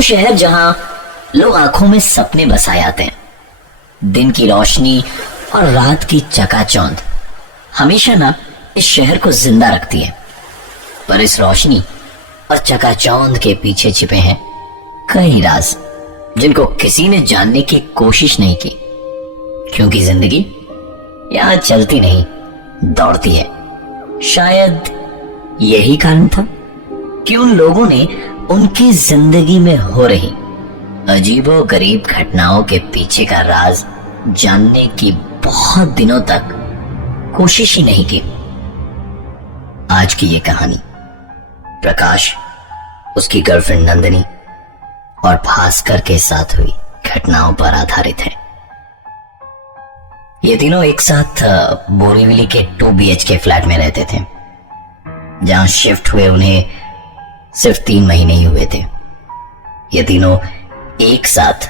वो शहर जहां लोग आंखों में सपने बसाए आते हैं, दिन की रोशनी और रात की चकाचौंध हमेशा ना इस शहर को जिंदा रखती है। पर इस रोशनी और चकाचौंध के पीछे छिपे हैं कई राज जिनको किसी ने जानने की कोशिश नहीं की, क्योंकि जिंदगी यहां चलती नहीं, दौड़ती है। शायद यही कारण था कि उन लोगों ने उनकी जिंदगी में हो रही अजीबो गरीब घटनाओं के पीछे का राज जानने की बहुत दिनों तक कोशिश ही नहीं की। आज की ये कहानी प्रकाश, उसकी गर्लफ्रेंड नंदिनी और भास्कर के साथ हुई घटनाओं पर आधारित है। ये तीनों एक साथ बोरीवली के 2 BHK फ्लैट में रहते थे, जहां शिफ्ट हुए उन्हें सिर्फ 3 महीने ही हुए थे। ये तीनों एक साथ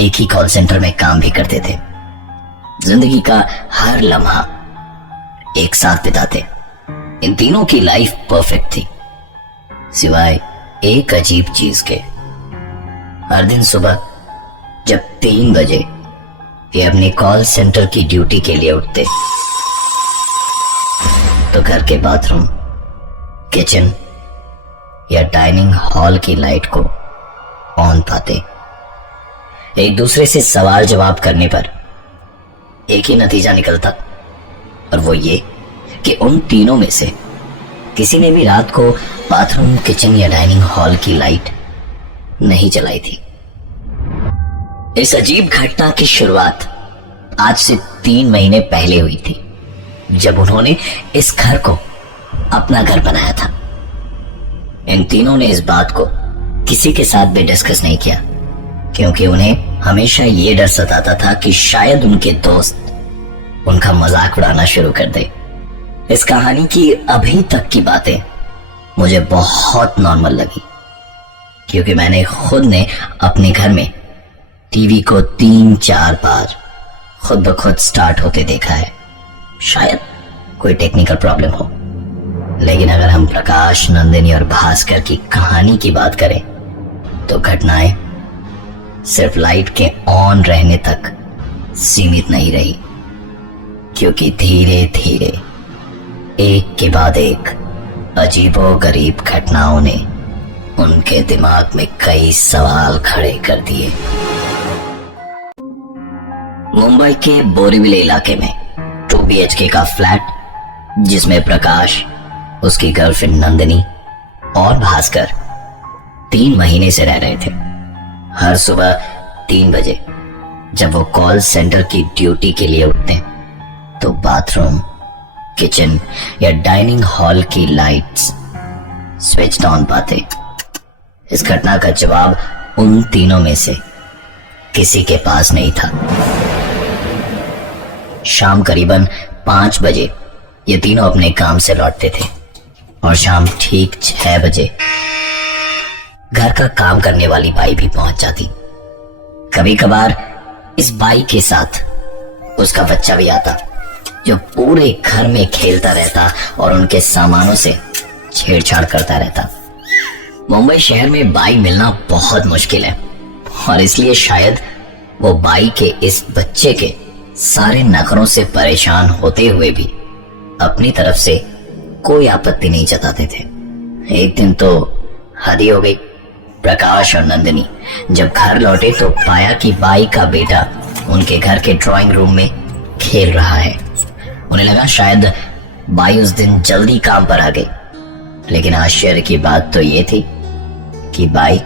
एक ही कॉल सेंटर में काम भी करते थे। जिंदगी का हर लम्हा एक साथ बिताते। इन तीनों की लाइफ परफेक्ट थी, सिवाय एक अजीब चीज के। हर दिन सुबह जब 3 बजे ये अपने कॉल सेंटर की ड्यूटी के लिए उठते, तो घर के बाथरूम, किचन या डाइनिंग हॉल की लाइट को ऑन पाते। एक दूसरे से सवाल जवाब करने पर एक ही नतीजा निकलता, और वो ये कि उन तीनों में से किसी ने भी रात को बाथरूम, किचन या डाइनिंग हॉल की लाइट नहीं जलाई थी। इस अजीब घटना की शुरुआत आज से 3 महीने पहले हुई थी, जब उन्होंने इस घर को अपना घर बनाया था। इन तीनों ने इस बात को किसी के साथ भी डिस्कस नहीं किया, क्योंकि उन्हें हमेशा ये डर सताता था कि शायद उनके दोस्त उनका मजाक उड़ाना शुरू कर दे। इस कहानी की अभी तक की बातें मुझे बहुत नॉर्मल लगी, क्योंकि मैंने खुद ने अपने घर में टीवी को 3-4 बार खुद ब खुद स्टार्ट होते देखा है। शायद कोई टेक्निकल प्रॉब्लम हो, लेकिन अगर हम प्रकाश, नंदिनी और भास्कर की कहानी की बात करें तो घटनाएं सिर्फ लाइट के ऑन रहने तक सीमित नहीं रही, क्योंकि धीरे धीरे एक के बाद एक अजीबो गरीब घटनाओं ने उनके दिमाग में कई सवाल खड़े कर दिए। मुंबई के बोरीवली इलाके में 2 BHK का फ्लैट, जिसमें प्रकाश, उसकी गर्लफ्रेंड नंदिनी और भास्कर 3 महीने से रह रहे थे। हर सुबह 3 बजे जब वो कॉल सेंटर की ड्यूटी के लिए उठते, तो बाथरूम, किचन या डाइनिंग हॉल की लाइट्स स्विच ऑन पाते। इस घटना का जवाब उन तीनों में से किसी के पास नहीं था। शाम करीबन 5 बजे ये तीनों अपने काम से लौटते थे, और शाम ठीक 6 बजे घर का काम करने वाली बाई भी पहुंच जाती। कभी कभार इस बाई के साथ उसका बच्चा भी आता, जो पूरे घर में खेलता रहता और उनके सामानों से छेड़छाड़ करता रहता। मुंबई शहर में बाई मिलना बहुत मुश्किल है, और इसलिए शायद वो बाई के इस बच्चे के सारे नखरों से परेशान होते हुए भी अपनी तरफ से कोई आपत्ति नहीं जताते थे। एक दिन तो हद ही हो गई। प्रकाश और नंदिनी जब घर लौटे तो पाया कि बाई का बेटा उनके घर के ड्राइंग रूम में खेल रहा है। उन्हें लगा शायद बाई उस दिन जल्दी काम पर आ गई, लेकिन आश्चर्य की बात तो ये थी कि बाई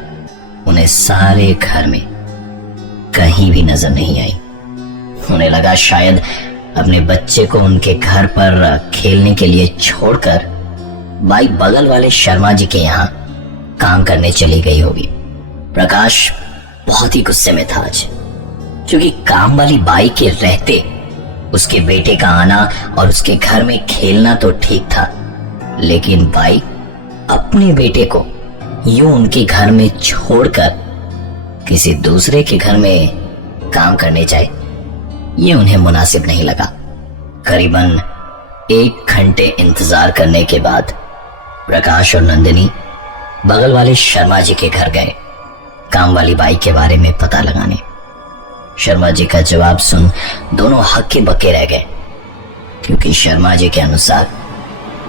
उन्हें सारे घर में कहीं भी नजर नहीं आई। उन्हें लगा शायद अपने बच्चे को उनके घर पर खेलने के लिए छोड़कर बाई बगल वाले शर्मा जी के यहाँ काम करने चली गई होगी। प्रकाश बहुत ही गुस्से में था आज, क्योंकि काम वाली बाई के रहते उसके बेटे का आना और उसके घर में खेलना तो ठीक था, लेकिन बाई अपने बेटे को यूं उनके घर में छोड़कर किसी दूसरे के घर में काम करने जाए, ये उन्हें मुनासिब नहीं लगा। करीबन 1 घंटे इंतजार करने के बाद प्रकाश और नंदिनी बगल वाले शर्मा जी के घर गए काम वाली बाई के बारे में पता लगाने। शर्मा जी का जवाब सुन दोनों हक्के बक्के रह गए, क्योंकि शर्मा जी के अनुसार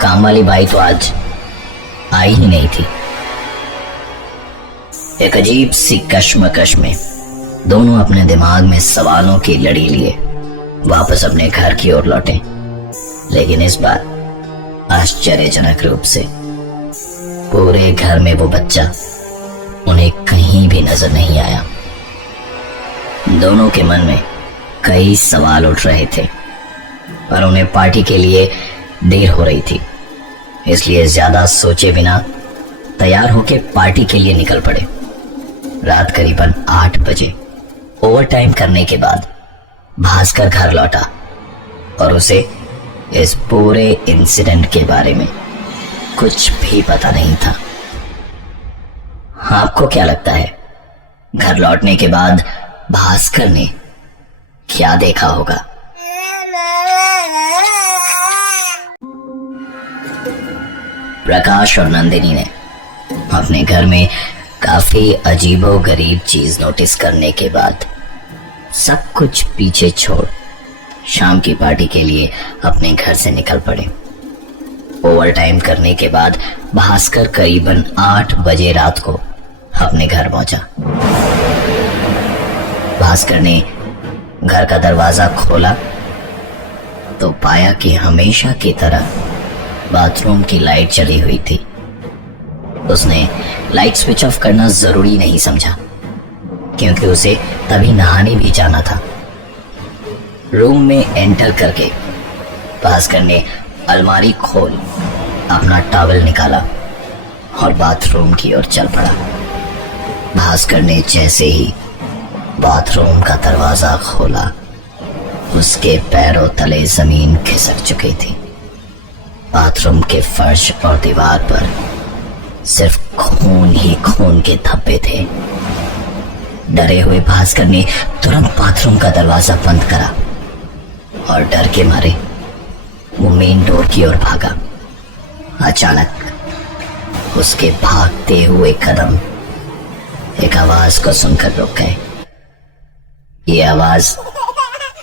काम वाली बाई तो आज आई ही नहीं थी। एक अजीब सी कश्मकश में दोनों अपने दिमाग में सवालों की लड़ी लिए वापस अपने घर की ओर लौटे, लेकिन इस बार आश्चर्यजनक रूप से पूरे घर में वो बच्चा उन्हें कहीं भी नजर नहीं आया। दोनों के मन में कई सवाल उठ रहे थे, पर उन्हें पार्टी के लिए देर हो रही थी, इसलिए ज्यादा सोचे बिना तैयार होकर पार्टी के लिए निकल पड़े। रात करीबन 8 बजे ओवरटाइम करने के बाद भास्कर घर लौटा और उसे इस पूरे इंसिडेंट के बारे में कुछ भी पता नहीं था। आपको क्या लगता है, घर लौटने के बाद भास्कर ने क्या देखा होगा? प्रकाश और नंदिनी ने अपने घर में काफी अजीबोगरीब चीज नोटिस करने के बाद सब कुछ पीछे छोड़ शाम की पार्टी के लिए अपने घर से निकल पड़े। ओवरटाइम करने के बाद भास्कर करीबन 8 बजे रात को अपने घर पहुंचा। भास्कर ने घर का दरवाजा खोला तो पाया कि हमेशा की तरह बाथरूम की लाइट चली हुई थी। उसने लाइट स्विच ऑफ करना जरूरी नहीं समझा, क्योंकि उसे तभी नहाने भी जाना था। रूम में एंटर करके भास्कर ने अलमारी खोल अपना टॉवल निकाला और बाथरूम की ओर चल पड़ा। भास्कर ने जैसे ही बाथरूम का दरवाजा खोला, उसके पैरों तले जमीन खिसक चुकी थी। बाथरूम के फर्श और दीवार पर सिर्फ खून ही खून के धब्बे थे। डरे हुए भास्कर ने तुरंत बाथरूम का दरवाजा बंद करा और डर के मारे वो मेन डोर की ओर भागा। अचानक उसके भागते हुए कदम एक आवाज को सुनकर रुक गए। ये आवाज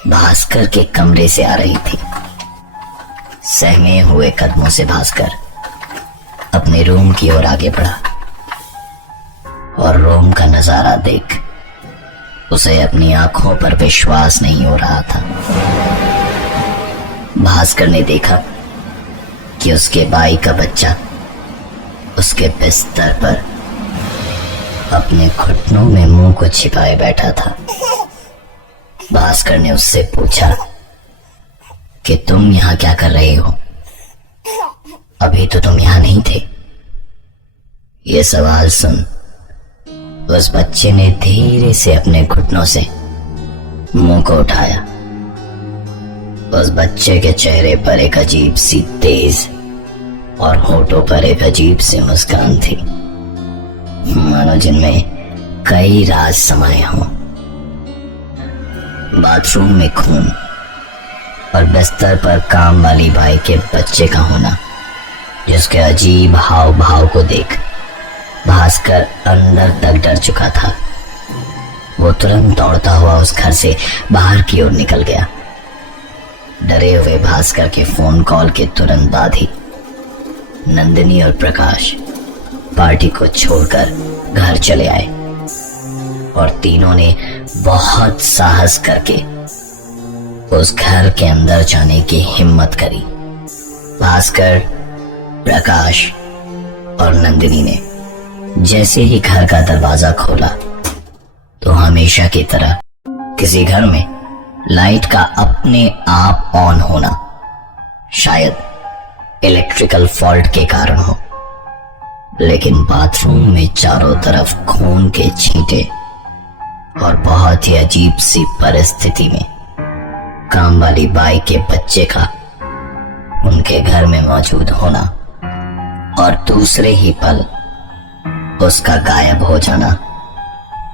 भास्कर के कमरे से आ रही थी। सहमे हुए कदमों से भास्कर अपने रूम की ओर आगे बढ़ा और रूम का नजारा देख उसे अपनी आंखों पर विश्वास नहीं हो रहा था। भास्कर ने देखा कि उसके भाई का बच्चा उसके बिस्तर पर अपने घुटनों में मुंह को छिपाए बैठा था। भास्कर ने उससे पूछा कि तुम यहां क्या कर रहे हो? अभी तो तुम यहां नहीं थे। यह सवाल सुन उस बच्चे ने धीरे से अपने घुटनों से मुंह को उठाया। उस बच्चे के चेहरे पर एक अजीब सी तेज और होठों पर एक अजीब सी मुस्कान थी, मानो जिनमें कई राज समाये हों। बाथरूम में खून और बिस्तर पर काम वाली बाई के बच्चे का होना, जिसके अजीब हाव भाव को देख भास्कर अंदर तक डर चुका था। वो तुरंत दौड़ता हुआ उस घर से बाहर की ओर निकल गया। डरे हुए भास्कर के फोन कॉल के तुरंत बाद ही नंदिनी और प्रकाश पार्टी को छोड़कर घर चले आए और तीनों ने बहुत साहस करके उस घर के अंदर जाने की हिम्मत करी। भास्कर, प्रकाश और नंदिनी ने जैसे ही घर का दरवाजा खोला तो हमेशा की तरह किसी घर में लाइट का अपने आप ऑन होना शायद इलेक्ट्रिकल फॉल्ट के कारण हो, लेकिन बाथरूम में चारों तरफ खून के छींटे और बहुत ही अजीब सी परिस्थिति में काम वाली बाई के बच्चे का उनके घर में मौजूद होना और दूसरे ही पल उसका गायब हो जाना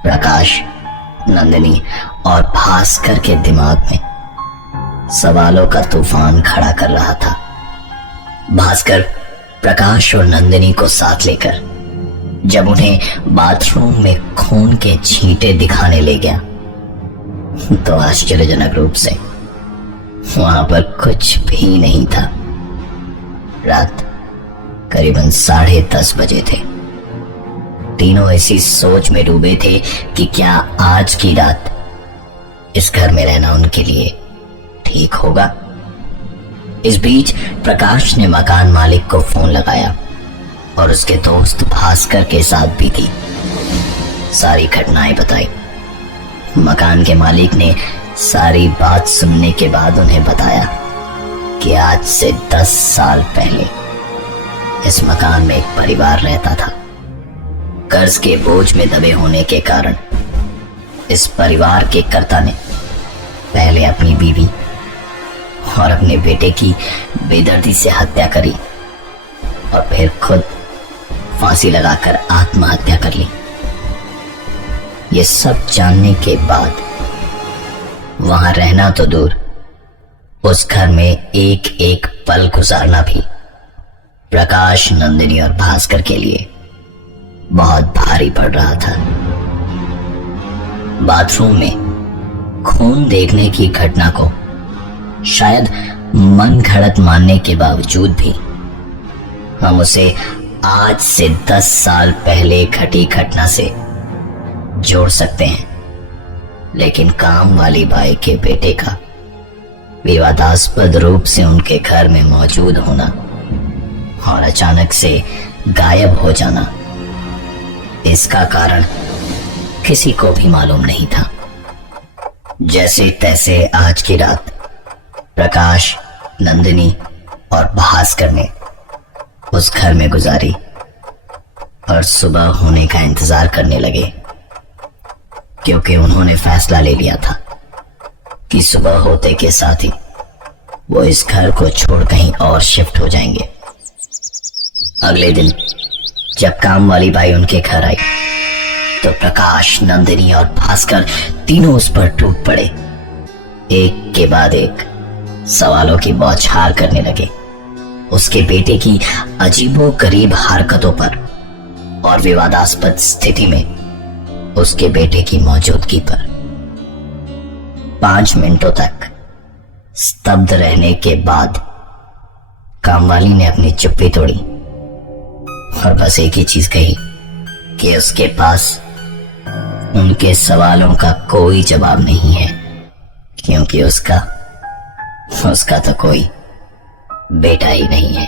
प्रकाश, नंदिनी और भास्कर के दिमाग में सवालों का तूफान खड़ा कर रहा था। भास्कर प्रकाश और नंदिनी को साथ लेकर जब उन्हें बाथरूम में खून के छींटे दिखाने ले गया तो आश्चर्यजनक रूप से वहां पर कुछ भी नहीं था। रात करीबन 10:30 बजे थे। तीनों ऐसी सोच में डूबे थे कि क्या आज की रात इस घर में रहना उनके लिए ठीक होगा। इस बीच प्रकाश ने मकान मालिक को फोन लगाया और उसके दोस्त भास्कर के साथ भी थी सारी घटनाएं बताई। मकान के मालिक ने सारी बात सुनने के बाद उन्हें बताया कि आज से 10 साल पहले इस मकान में एक परिवार रहता था। कर्ज के बोझ में दबे होने के कारण इस परिवार के कर्ता ने पहले अपनी बीवी और अपने बेटे की बेदर्दी से हत्या करी और फिर खुद फांसी लगाकर आत्महत्या कर ली। ये सब जानने के बाद वहां रहना तो दूर, उस घर में एक एक पल गुजारना भी प्रकाश, नंदिनी और भास्कर के लिए बहुत भारी पड़ रहा था। बाथरूम में खून देखने की घटना को शायद मन घड़त मानने के बावजूद भी हम उसे आज से 10 साल पहले घटी घटना से जोड़ सकते हैं। लेकिन काम वाली बाई के बेटे का विवादास्पद रूप से उनके घर में मौजूद होना और अचानक से गायब हो जाना, इसका कारण किसी को भी मालूम नहीं था। जैसे तैसे आज की रात प्रकाश, नंदिनी और भास्कर ने उस घर में गुजारी और सुबह होने का इंतजार करने लगे, क्योंकि उन्होंने फैसला ले लिया था कि सुबह होते के साथ ही वो इस घर को छोड़ कहीं और शिफ्ट हो जाएंगे। अगले दिन जब काम वाली बाई उनके घर आई तो प्रकाश, नंदिनी और भास्कर तीनों उस पर टूट पड़े। एक के बाद एक सवालों की बौछार करने लगे, उसके बेटे की अजीबोगरीब हरकतों पर और विवादास्पद स्थिति में उसके बेटे की मौजूदगी पर। 5 मिनटों तक स्तब्ध रहने के बाद कामवाली ने अपनी चुप्पी तोड़ी और बस एक ही चीज कही कि उसके पास उनके सवालों का कोई जवाब नहीं है, क्योंकि उसका तो कोई बेटा ही नहीं है।